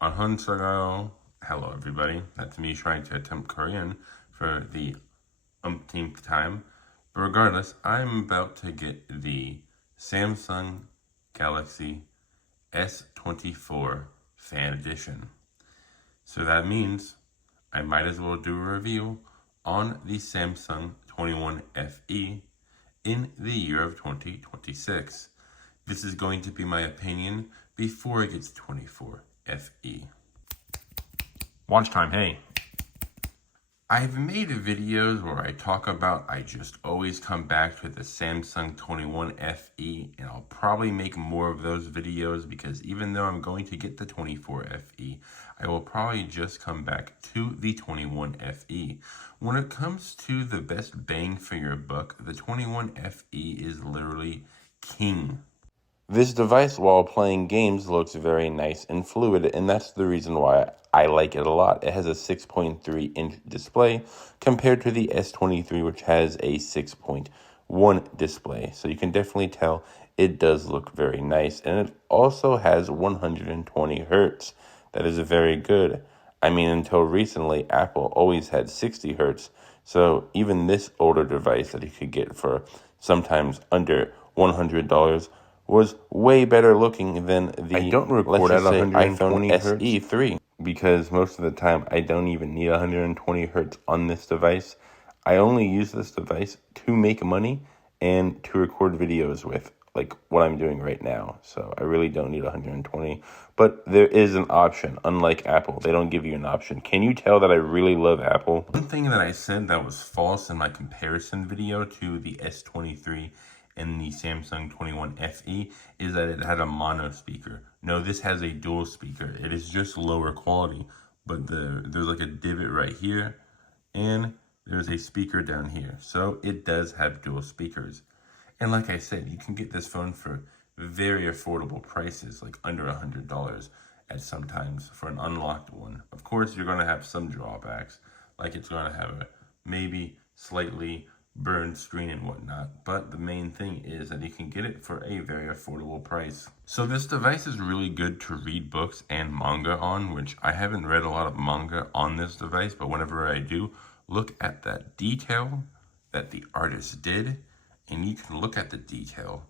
Anhansago. Hello, everybody. That's me trying to attempt Korean for the umpteenth time. But regardless, I'm about to get the Samsung Galaxy S24 Fan Edition. So that means I might as well do a review on the Samsung 21 FE in the year of 2026. This is going to be my opinion before it gets 24 FE. Watch time, hey. I've made videos where I talk about I just always come back to the Samsung 21 FE, and I'll probably make more of those videos because even though I'm going to get the 24 FE, I will probably just come back to the 21 FE. When it comes to the best bang for your buck, the 21 FE is literally king. This device, while playing games, looks very nice and fluid, and that's the reason why I like it a lot. It has a 6.3-inch display compared to the S23, which has a 6.1 display. So you can definitely tell it does look very nice, and it also has 120 hertz. That is very good. I mean, until recently, Apple always had 60 hertz. So even this older device that you could get for sometimes under $100 was way better looking than the, I don't record at 120 iPhone SE3 because most of the time I don't even need 120 hertz on this device. I only use this device to make money and to record videos with, like what I'm doing right now. So I really don't need 120, but there is an option. Unlike Apple, they don't give you an option. Can you tell that I really love Apple? One thing that I said that was false in my comparison video to the S23 and the Samsung 21 FE is that it had a mono speaker. No, this has a dual speaker. It is just lower quality, but there's like a divot right here, and there's a speaker down here. So it does have dual speakers. And like I said, you can get this phone for very affordable prices, like under $100 at sometimes for an unlocked one. Of course, you're going to have some drawbacks, like it's going to have a maybe slightly burned screen and whatnot, but the main thing is that you can get it for a very affordable price. So this device is really good to read books and manga on, which I haven't read a lot of manga on this device, but whenever I do, look at that detail that the artist did, and you can look at the detail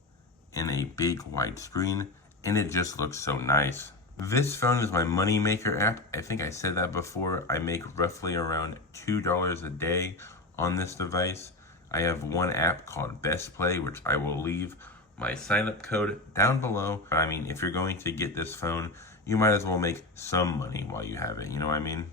in a big wide screen, and it just looks so nice. This phone is my money maker app. I think I said that before. I make roughly around $2 a day on this device. I have one app called Best Play, which I will leave my sign-up code down below. I mean, if you're going to get this phone, you might as well make some money while you have it, you know what I mean?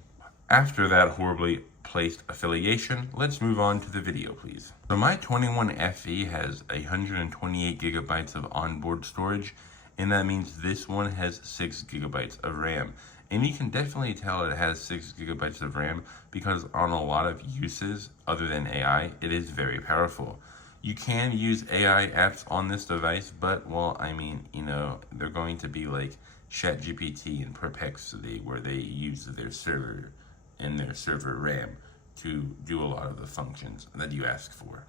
After that horribly placed affiliation, let's move on to the video, please. So my 21 FE has 128 gigabytes of onboard storage, and that means this one has 6 gigabytes of RAM. And you can definitely tell it has 6 gigabytes of RAM because on a lot of uses other than AI, it is very powerful. You can use AI apps on this device, but, well, I mean, you know, they're going to be like ChatGPT and Perplexity, where they use their server and their server RAM to do a lot of the functions that you ask for.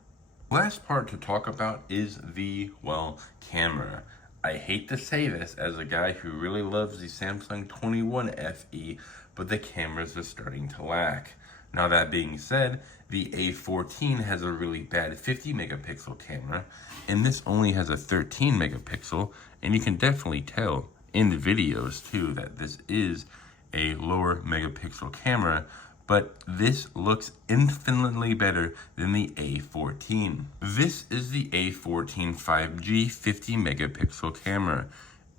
Last part to talk about is the, well, camera. I hate to say this as a guy who really loves the Samsung 21 FE, but the cameras are starting to lack. Now that being said, the A14 has a really bad 50 megapixel camera, and this only has a 13 megapixel, and you can definitely tell in the videos too that this is a lower megapixel camera, but this looks infinitely better than the A14. This is the A14 5G 50 megapixel camera,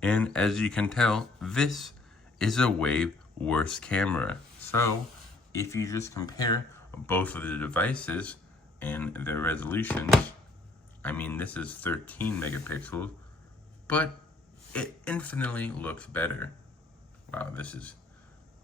and as you can tell, this is a way worse camera. So if you just compare both of the devices and their resolutions, I mean, this is 13 megapixels, but it infinitely looks better. Wow, this is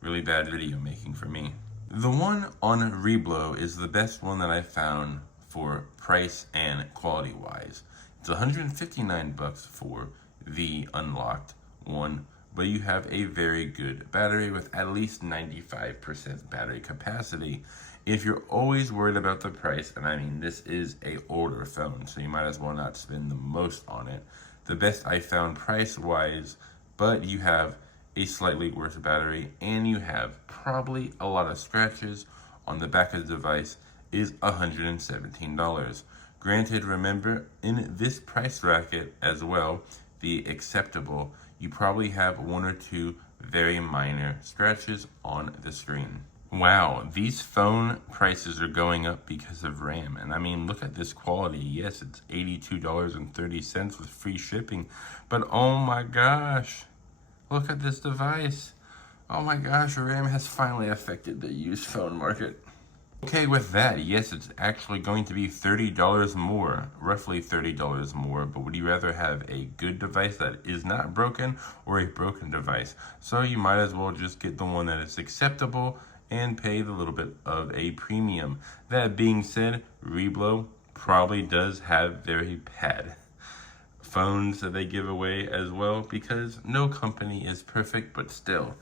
really bad video making for me. The one on Reblow is the best one that I found for price and quality wise. It's $159 for the unlocked one, but you have a very good battery with at least 95% battery capacity. If you're always worried about the price, and I mean, this is a older phone, so you might as well not spend the most on it. The best I found price wise, but you have a slightly worse battery, and you have probably a lot of scratches on the back of the device, is $117. Granted, remember, in this price bracket as well, the acceptable, you probably have one or two very minor scratches on the screen. Wow, these phone prices are going up because of RAM. And I mean, look at this quality. Yes, it's $82.30 with free shipping. But oh my gosh, look at this device. Oh my gosh, RAM has finally affected the used phone market. Okay, with that, yes, it's actually going to be $30 more, roughly $30 more, but would you rather have a good device that is not broken or a broken device? So you might as well just get the one that is acceptable and pay the little bit of a premium. That being said, Reblow probably does have very bad phones that they give away as well, because no company is perfect, but still,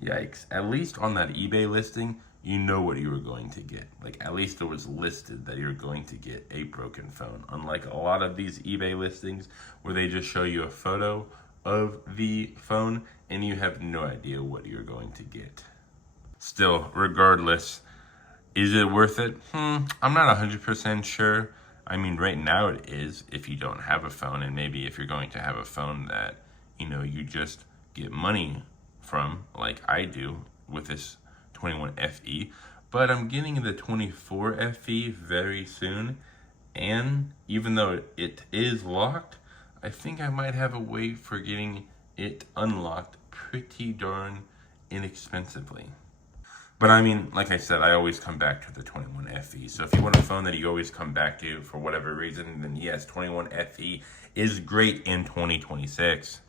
yikes. At least on that eBay listing, you know what you were going to get. Like, at least it was listed that you're going to get a broken phone. Unlike a lot of these eBay listings where they just show you a photo of the phone and you have no idea what you're going to get. Still, regardless, is it worth it? I'm not 100% sure. I mean, right now it is if you don't have a phone, and maybe if you're going to have a phone that, you just get money from, like I do with this 21 FE. But I'm getting the 24 FE very soon, and even though it is locked, I think I might have a way for getting it unlocked pretty darn inexpensively. But I mean, like I said, I always come back to the 21 FE. So if you want a phone that you always come back to for whatever reason, then yes, 21 FE is great in 2026.